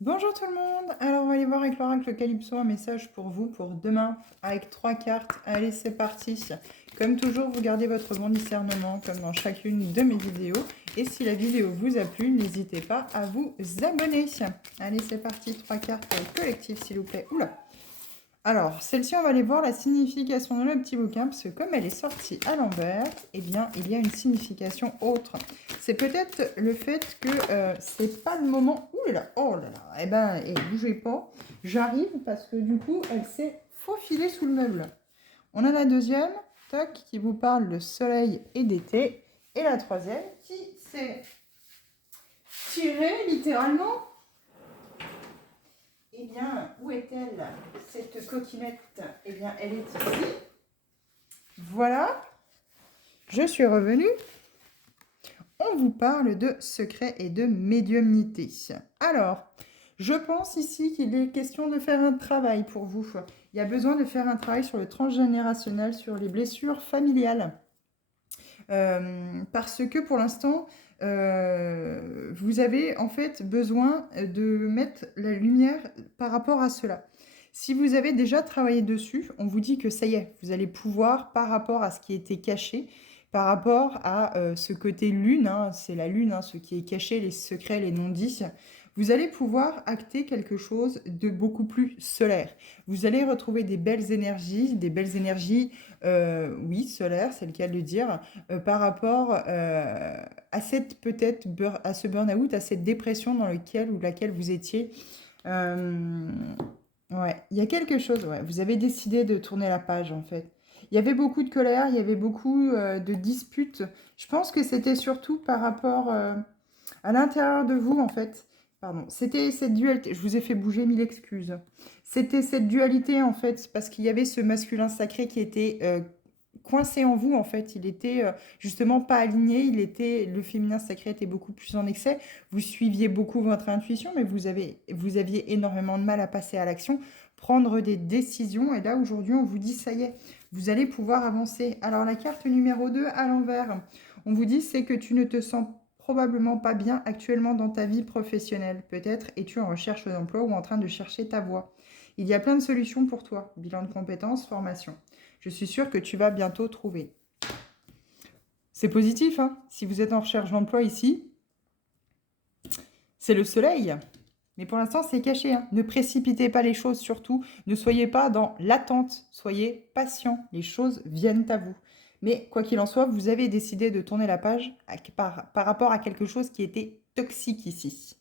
Bonjour tout le monde, alors on va aller voir avec l'oracle Calypso un message pour vous pour demain avec 3 cartes. Allez, c'est parti. Comme toujours, vous gardez votre bon discernement comme dans chacune de mes vidéos. Et si la vidéo vous a plu, n'hésitez pas à vous abonner. Allez, c'est parti, 3 cartes collectives s'il vous plaît. Oula. Alors, celle-ci, on va aller voir la signification de le petit bouquin, parce que comme elle est sortie à l'envers, eh bien, il y a une signification autre. C'est peut-être le fait que c'est pas le moment... Ouh là là, oh là là, eh ben, bougez pas, j'arrive, parce que du coup, elle s'est faufilée sous le meuble. On a la deuxième, toc, qui vous parle de soleil et d'été, et la troisième, qui s'est tirée, littéralement. Eh bien, où est-elle, cette coquinette? Eh bien, elle est ici. Voilà, je suis revenue. On vous parle de secret et de médiumnité. Alors, je pense ici qu'il est question de faire un travail pour vous. Il y a besoin de faire un travail sur le transgénérationnel, sur les blessures familiales. Parce que pour l'instant, vous avez en fait besoin de mettre la lumière par rapport à cela. Si vous avez déjà travaillé dessus, on vous dit que ça y est, vous allez pouvoir, par rapport à ce qui était caché, par rapport à ce côté lune, hein, c'est la lune, hein, ce qui est caché, les secrets, les non-dits, vous allez pouvoir acter quelque chose de beaucoup plus solaire. Vous allez retrouver des belles énergies, oui, solaires, c'est le cas de le dire, par rapport à cette peut-être à ce burn-out, à cette dépression dans lequel ou laquelle vous étiez. Euh, ouais, il y a quelque chose, ouais. Vous avez décidé de tourner la page en fait. Il y avait beaucoup de colère, il y avait beaucoup de disputes. Je pense que c'était surtout par rapport à l'intérieur de vous en fait. Pardon, c'était cette dualité. Je vous ai fait bouger, mille excuses. C'était cette dualité en fait, parce qu'il y avait ce masculin sacré qui était coincé en vous en fait. Il était justement pas aligné. Le féminin sacré était beaucoup plus en excès. Vous suiviez beaucoup votre intuition, mais vous aviez énormément de mal à passer à l'action, prendre des décisions. Et là aujourd'hui, on vous dit ça y est, vous allez pouvoir avancer. Alors la carte numéro 2 à l'envers, on vous dit c'est que tu ne te sens probablement pas bien actuellement dans ta vie professionnelle. Peut-être es-tu en recherche d'emploi ou en train de chercher ta voie. Il y a plein de solutions pour toi. Bilan de compétences, formation. Je suis sûre que tu vas bientôt trouver. C'est positif, hein? Si vous êtes en recherche d'emploi ici, c'est le soleil. Mais pour l'instant, c'est caché, hein. Ne précipitez pas les choses surtout. Ne soyez pas dans l'attente. Soyez patient. Les choses viennent à vous. Mais quoi qu'il en soit, vous avez décidé de tourner la page par rapport à quelque chose qui était toxique ici.